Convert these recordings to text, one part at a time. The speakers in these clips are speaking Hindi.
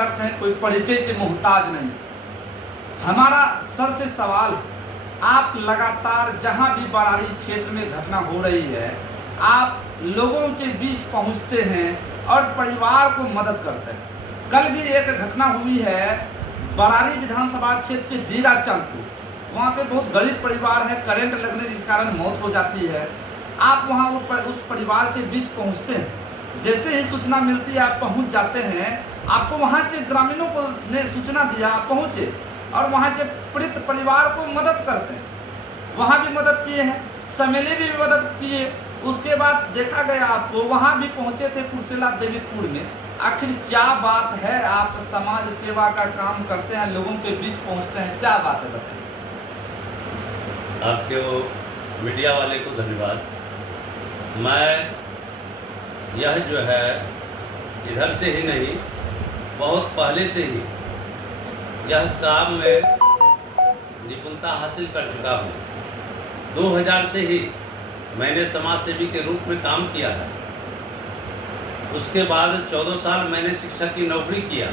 शख्स हैं, कोई परिचय के मोहताज नहीं। हमारा सर से सवाल है, आप लगातार जहां भी बरारी क्षेत्र में घटना हो रही है, आप लोगों के बीच पहुंचते हैं और परिवार को मदद करते हैं। कल भी एक घटना हुई है बरारी विधानसभा क्षेत्र के दीरा चंदपुर, वहाँ पे बहुत गरीब परिवार है, करंट लगने के कारण मौत हो जाती है। आप वहाँ उस परिवार के बीच पहुँचते हैं, जैसे ही सूचना मिलती है आप पहुँच जाते हैं। आपको वहाँ के ग्रामीणों को ने सूचना दिया, आप पहुँचे और वहाँ के पीड़ित परिवार को मदद करते हैं। वहाँ भी मदद किए हैं, समेले भी मदद किए। उसके बाद देखा गया आपको वहाँ भी पहुँचे थे कुर्सेला देवीपुर में। आखिर क्या बात है, आप समाज सेवा का काम करते हैं, लोगों के बीच पहुँचते हैं, क्या बात है बताइए। आपके वो मीडिया वाले को धन्यवाद। मैं यह जो है इधर से ही नहीं, बहुत पहले से ही यह काम में निपुणता हासिल कर चुका हूँ। 2000 से ही मैंने समाज सेवी के रूप में काम किया है। उसके बाद 14 साल मैंने शिक्षक की नौकरी किया।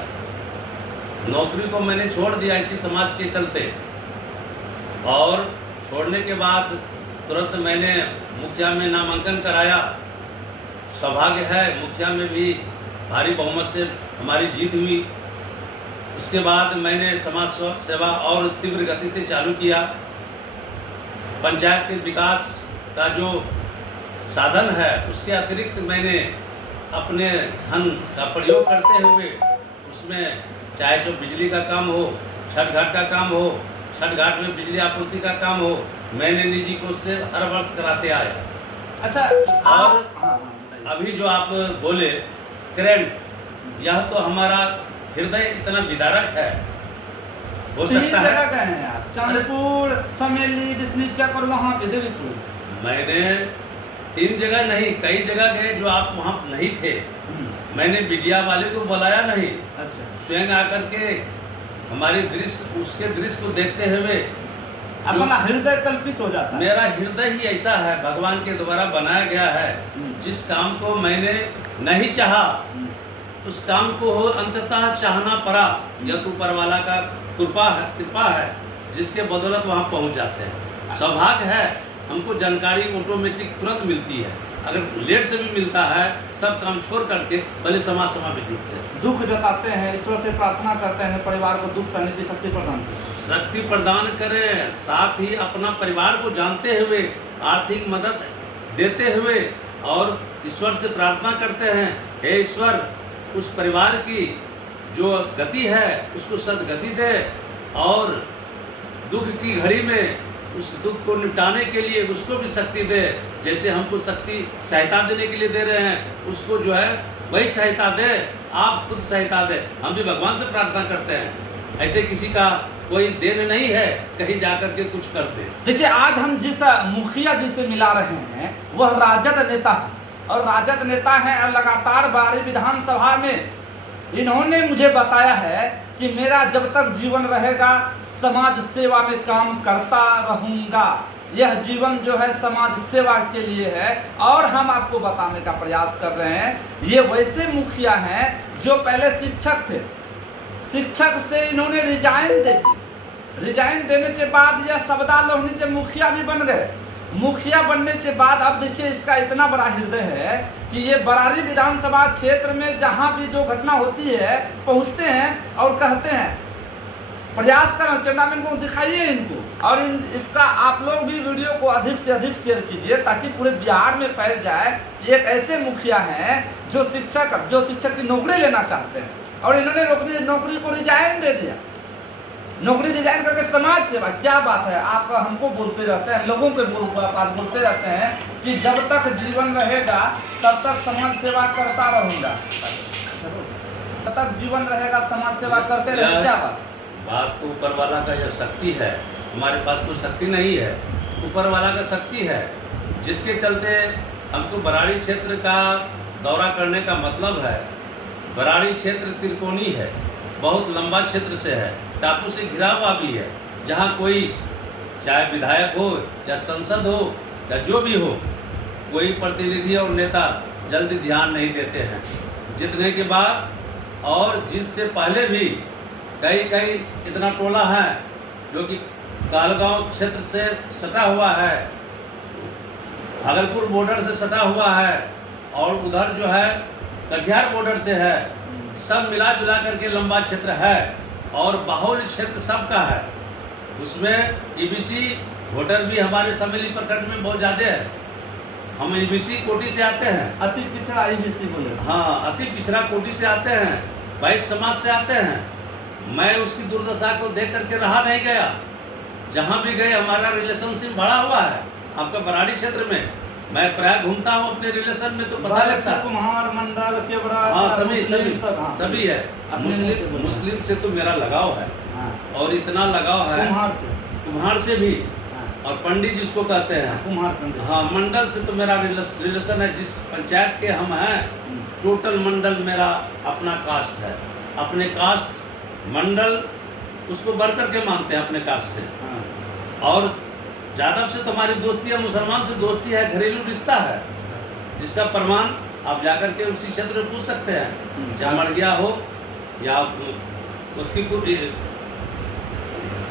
नौकरी को मैंने छोड़ दिया इसी समाज के चलते, और छोड़ने के बाद तुरंत मैंने मुखिया में नामांकन कराया। सौभाग्य है मुखिया में भी भारी बहुमत से हमारी जीत हुई। उसके बाद मैंने समाज सेवा और तीव्र गति से चालू किया। पंचायत के विकास का जो साधन है उसके अतिरिक्त मैंने अपने धन का प्रयोग करते हुए उसमें चाहे जो बिजली का काम हो, छठ घाट का काम हो, छठ घाट में बिजली आपूर्ति का काम हो, मैंने निजी कोष से हर वर्ष कराते आए। अच्छा, और अभी जो आप बोले करंट, यह तो हमारा हृदय इतना विदारक है। हो सकता है जगह हैं आप, चंद्रपुर, समेली, बिस्नीचक और वहाँ देवीपुर। मैंने 3 जगह नहीं, कई जगह गए जो आप वहाँ नहीं थे। मैंने मीडिया वाले को बुलाया नहीं। अच्छा, स्वयं आकर के हमारे दृश्य, उसके दृश्य को देखते हुए अपना हृदय कल्पित हो जाता है। मेरा हृदय ही ऐसा है, भगवान के द्वारा बनाया गया है। जिस काम को मैंने नहीं चाहा उस काम को अंततः चाहना पड़ा। यह तो ऊपर वाला का कृपा है जिसके बदौलत वहाँ पहुँच जाते हैं। सौभाग्य है हमको जानकारी ऑटोमेटिक तुरंत मिलती है। अगर लेट से भी मिलता है, सब काम छोड़ करके पहले समाज सेवा में जुटते हैं। दुख जताते हैं, ईश्वर से प्रार्थना करते हैं परिवार को दुख सहने की शक्ति प्रदान करें। शक्ति प्रदान करें, साथ ही अपना परिवार को जानते हुए आर्थिक मदद देते हुए और ईश्वर से प्रार्थना करते हैं, हे ईश्वर उस परिवार की जो गति है उसको सदगति दे, और दुख की घड़ी में उस दुख को निपटाने के लिए उसको भी शक्ति दे। जैसे हमको शक्ति सहायता देने के लिए दे रहे हैं, उसको जो है वही सहायता दे, आप खुद सहायता दे। हम भी भगवान से प्रार्थना करते हैं, ऐसे किसी का कोई देन नहीं है कहीं जाकर के कुछ कर दे। देखिए, आज हम जिस मुखिया जी से मिला रहे हैं वह राजद नेता है, और राजद नेता हैं और लगातार बरारी विधानसभा में इन्होंने मुझे बताया है कि मेरा जब तक जीवन रहेगा समाज सेवा में काम करता रहूंगा। यह जीवन जो है समाज सेवा के लिए है, और हम आपको बताने का प्रयास कर रहे हैं। ये वैसे मुखिया हैं जो पहले शिक्षक थे, शिक्षक से इन्होंने रिजाइन दे दी। रिजाइन देने के बाद यह सबदा लोहनी के मुखिया भी बन गए। मुखिया बनने के बाद अब देखिए इसका इतना बड़ा हृदय है कि ये बरारी विधानसभा क्षेत्र में जहाँ भी जो घटना होती है पहुँचते हैं और कहते हैं, प्रयास करें कैमरामैन को दिखाइए इनको, और इसका आप लोग भी वीडियो को अधिक से अधिक शेयर कीजिए ताकि पूरे बिहार में फैल जाए कि एक ऐसे मुखिया हैं जो शिक्षक की नौकरी लेना चाहते हैं, और इन्होंने नौकरी को रिजाइन दे दिया। नौकरी रिजाइन करके समाज सेवा, क्या बात है। आप हमको बोलते रहते हैं, लोगों के पास बोलते रहते हैं कि जब तक जीवन रहेगा तब तक समाज सेवा करता रहूंगा। जब तक जीवन रहेगा समाज सेवा करते रहेंगे, क्या बात तो ऊपर वाला का यह शक्ति है, हमारे पास कोई शक्ति नहीं है, ऊपर वाला का शक्ति है, जिसके चलते हमको बरारी क्षेत्र का दौरा करने का मतलब है। बरारी क्षेत्र त्रिकोणी है, बहुत लंबा क्षेत्र से है, टापू से घिरा हुआ भी है, जहाँ कोई चाहे विधायक हो या संसद हो या जो भी हो, कोई प्रतिनिधि और नेता जल्दी ध्यान नहीं देते हैं। जीतने के बाद और जिससे पहले भी कई इतना टोला है जो कि कालगांव क्षेत्र से सटा हुआ है, भागलपुर बॉर्डर से सटा हुआ है, और उधर जो है कटिहार बॉर्डर से है। सब मिला जुला करके लंबा क्षेत्र है और बाहुल्य क्षेत्र सबका है। उसमें ईबीसी वोटर भी हमारे समेली प्रखंड में बहुत ज़्यादा है। हम ईबीसी कोटि से आते हैं, अति पिछड़ा ईबीसी बोले। हाँ, अति पिछड़ा कोटि से आते हैं, 22 समाज से आते हैं। मैं उसकी दुर्दशा को देख करके रहा नहीं गया। जहाँ भी गए हमारा रिलेशनशिप बढ़ा हुआ है। आपका बराड़ी क्षेत्र में मैं प्राय घूमता हूँ अपने रिलेशन में, तो पता लगता है। कुम्हार मंडल केवड़ा, हाँ, सभी सभी है। मुस्लिम से तो मेरा लगाव है, और इतना लगाव है कुम्हार से भी, और पंडित जिसको कहते हैं कुम्हार पंडित। हाँ, मंडल से तो मेरा रिलेशन है। जिस पंचायत के हम हैं, टोटल मंडल मेरा अपना कास्ट है। अपने कास्ट मंडल उसको बढ़कर के मानते हैं अपने कास्ट से। और यादव से तो हमारी दोस्ती है, मुसलमान से दोस्ती है, घरेलू रिश्ता है, जिसका प्रमाण आप जाकर के उसी क्षेत्र में पूछ सकते हैं। जामड़िया हो या उसकी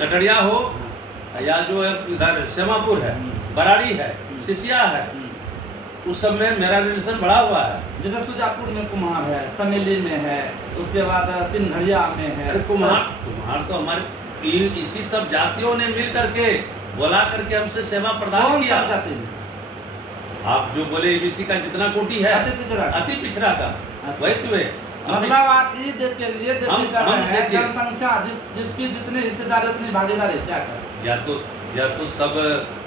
कटड़िया हो, या जो है इधर शेमापुर है, बराड़ी है, सिसिया है, उस सब में मेरा रिलेशन बढ़ा हुआ है। जैसे सुजापुर में कुम्हार है, समेली में है, उसके बाद तिनघड़िया में है। अरे कुम्हार तो हमारे इसी सब जातियों ने मिल करके बुला करके हमसे सेवा प्रदान किया। जाति में आप जो बोले ईबीसी का जितना कोटि है, अति पिछड़ा का, वही तो है। मतलब आप ये देख के जनसंख्या जिसकी जितनी हिस्सेदारी उतनी भागीदारी, क्या कर या तो सब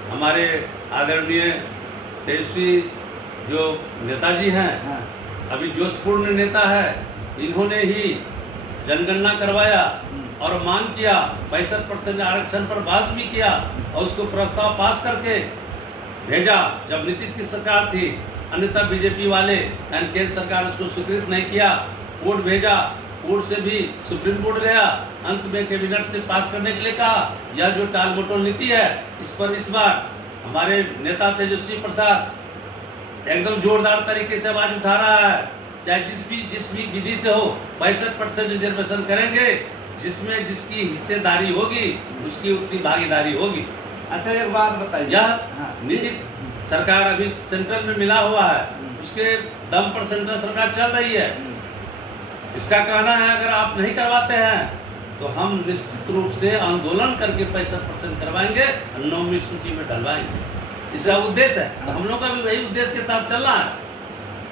हमारे आदरणीय तेजस्वी जो नेताजी हैं, अभी जोशपूर्ण नेता है, इन्होंने ही जनगणना करवाया और मांग किया, 65% आरक्षण पर बहस भी किया, और उसको प्रस्ताव पास करके भेजा जब नीतीश की सरकार थी। अन्यथा बीजेपी वाले यानी केंद्र सरकार उसको स्वीकृत नहीं किया। कोर्ट भेजा, कोर्ट से भी सुप्रीम कोर्ट गया, अंत में कैबिनेट से पास करने के लिए कहा। यह जो टाल मटोल नीति है, इस पर इस बार हमारे नेता तेजस्वी प्रसाद एकदम जोरदार तरीके से आवाज उठा रहा है। चाहे जिस भी विधि से हो 65% रिजर्वेशन करेंगे, जिसमें जिसकी हिस्सेदारी होगी उसकी उतनी भागीदारी होगी। अच्छा, एक बात बताइए, यह नीतीश सरकार अभी सेंट्रल में मिला हुआ है, उसके दम पर सेंट्रल सरकार चल रही है। इसका कहना है अगर आप नहीं करवाते हैं तो हम निश्चित रूप से आंदोलन करके 65% करवाएंगे और 9वीं सूची में डलवाएंगे। इसका उद्देश्य है, तो हम लोग का भी वही उद्देश्य के तहत चलना है।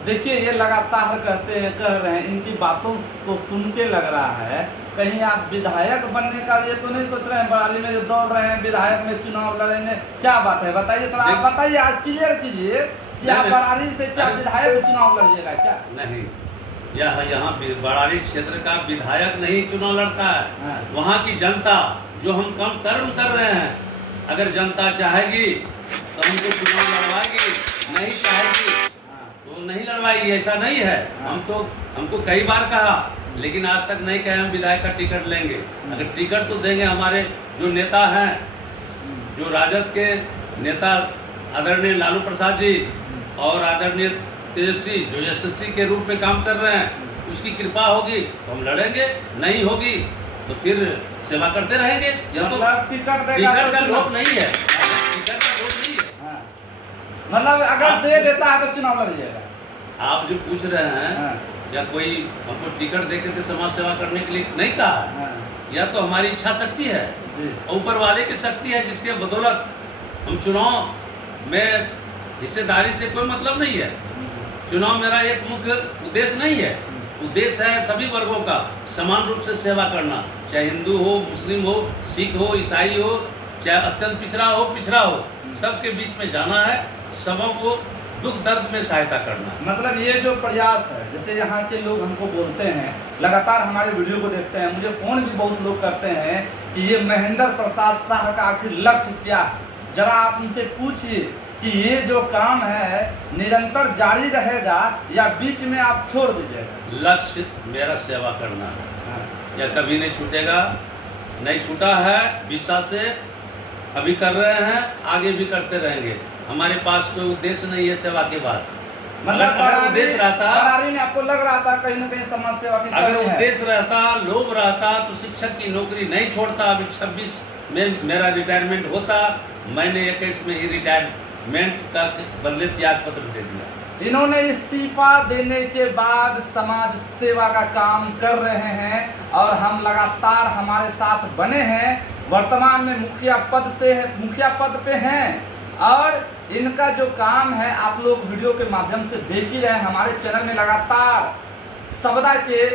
देखिए, ये लगातार कह रहे हैं, इनकी बातों को सुन के लग रहा है कहीं आप विधायक बनने का ये तो नहीं सोच रहे हैं। बराली में जो दौड़ रहे हैं, विधायक में चुनाव लड़ेंगे, क्या बात है बताइए थोड़ा। आप बताइए, आज क्लियर कीजिए कि आप बराली से क्या विधायक चुनाव लड़िएगा क्या? नहीं, यहाँ बराली क्षेत्र का विधायक नहीं चुनाव लड़ता है, वहाँ की जनता जो हम कम कर्म कर रहे हैं। अगर जनता चाहेगी तो हमको चुनाव लड़वाएगी, नहीं चाहेगी तो नहीं लड़वाएगी। ऐसा नहीं है। हमको कई बार कहा, लेकिन आज तक नहीं कहे हम विधायक का टिकट लेंगे। अगर टिकट तो देंगे, हमारे जो नेता हैं, जो राजद के नेता आदरणीय लालू प्रसाद जी और आदरणीय तेजस्वी जो यशस्वी के रूप में काम कर रहे हैं, उसकी कृपा होगी तो हम लड़ेंगे, नहीं होगी तो फिर सेवा करते रहेंगे। टिकट का लोभ नहीं है, टिकट का लोभ नहीं है। मतलब अगर दे देता है तो चुनाव लड़िएगा। आप जो पूछ रहे हैं, या कोई हमको टिकट दे करके समाज सेवा करने के लिए नहीं कहा, या तो हमारी इच्छा शक्ति है, ऊपर वाले की शक्ति है, जिसके बदौलत हम चुनाव में हिस्सेदारी से कोई मतलब नहीं है। चुनाव मेरा एक मुख्य उद्देश्य नहीं है। उद्देश्य है सभी वर्गों का समान रूप से सेवा करना, चाहे हिंदू हो, मुस्लिम हो, सिख हो, ईसाई हो, चाहे अत्यंत पिछड़ा हो, सबके बीच में जाना है, सबों को दुख दर्द में सहायता करना। मतलब ये जो प्रयास है, जैसे यहाँ के लोग हमको बोलते हैं, लगातार हमारे वीडियो को देखते हैं, मुझे फोन भी बहुत लोग करते हैं कि ये महेंद्र प्रसाद शाह का आखिर लक्ष्य क्या है। जरा आप उनसे पूछिए कि ये जो काम है निरंतर जारी रहेगा या बीच में आप छोड़ दीजिएगा। लक्ष्य मेरा सेवा करना है, या कभी नहीं छूटेगा, नहीं छूटा है 20 साल से, अभी कर रहे हैं, आगे भी करते रहेंगे। हमारे पास कोई उद्देश्य नहीं है सेवा के बाद। मतलब अगर उद्देश्य रहता, बरारी में आपको लग रहा था कहीं ना कहीं समाज सेवा की अगर कमी है। उद्देश्य रहता, लोभ रहता, तो शिक्षक की नौकरी नहीं छोड़ता। अभी 26 में मेरा रिटायरमेंट होता, मैंने 21 में ही रिटायरमेंट का बदले त्याग पत्र दे दिया। इन्होंने इस्तीफा देने के बाद समाज सेवा का काम कर रहे हैं और हम लगातार हमारे साथ बने हैं। वर्तमान में मुखिया पद पे हैं और इनका जो काम है आप लोग वीडियो के माध्यम से देख ही रहे हैं। हमारे चैनल में लगातार सबदा के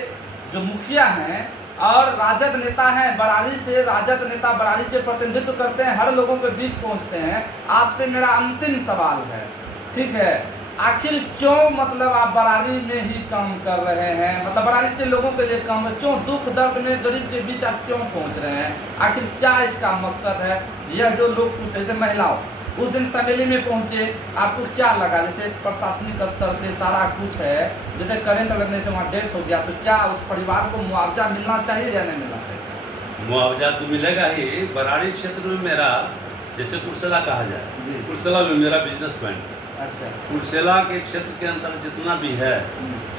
जो मुखिया हैं और राजद नेता हैं, बरारी से राजद नेता बरारी के प्रतिनिधित्व करते हैं, हर लोगों के बीच पहुंचते हैं। आपसे मेरा अंतिम सवाल है, ठीक है, आखिर क्यों मतलब आप बरारी में ही काम कर रहे हैं, मतलब बरारी के लोगों के लिए काम, क्यों दुख दर्द में गरीब के बीच आप क्यों पहुंच रहे हैं, आखिर क्या इसका मकसद है? यह जो लोग पूछते हैं, जैसे महिलाओं उस दिन समेली में पहुंचे, आपको क्या लगा? जैसे प्रशासनिक स्तर से सारा कुछ है, जैसे करंट लगने से वहाँ डेथ हो गया, तो क्या उस परिवार को मुआवजा मिलना चाहिए या नहीं मिलना चाहिए? मुआवजा तो मिलेगा ही। बराड़ी क्षेत्र में मेरा, जैसे कुर्सेला कहा जाए, जी। कुर्सेला में मेरा बिजनेस पॉइंट है। अच्छा। कुर्सेला के क्षेत्र के अंदर जितना भी है,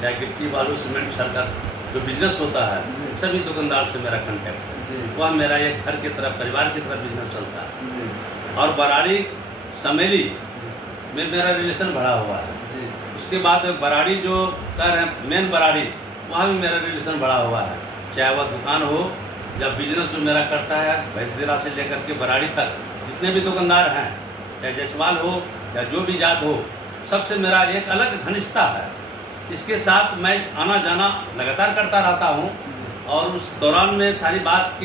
चाहे गिट्टी बालू सीमेंट सरकार जो बिजनेस होता है, जी। सभी दुकानदार से मेरा कांटेक्ट है। जी। वह मेरा एक घर की तरह, परिवार की तरह बिजनेस चलता है। जी। और बराड़ी समेली में मेरा रिलेशन बढ़ा हुआ है। जी। उसके बाद बराड़ी जो कर है मेन बराड़ी, वहाँ भी मेरा रिलेशन बढ़ा हुआ है। चाहे वह दुकान हो या बिजनेस जो मेरा करता है, भैंसदिरा से लेकर के बराड़ी तक जितने भी दुकानदार हैं, चाहे जयसवाल हो या जो भी जात हो, सबसे मेरा एक अलग घनिष्ठता है। इसके साथ मैं आना जाना लगातार करता रहता हूँ और उस दौरान में सारी बात की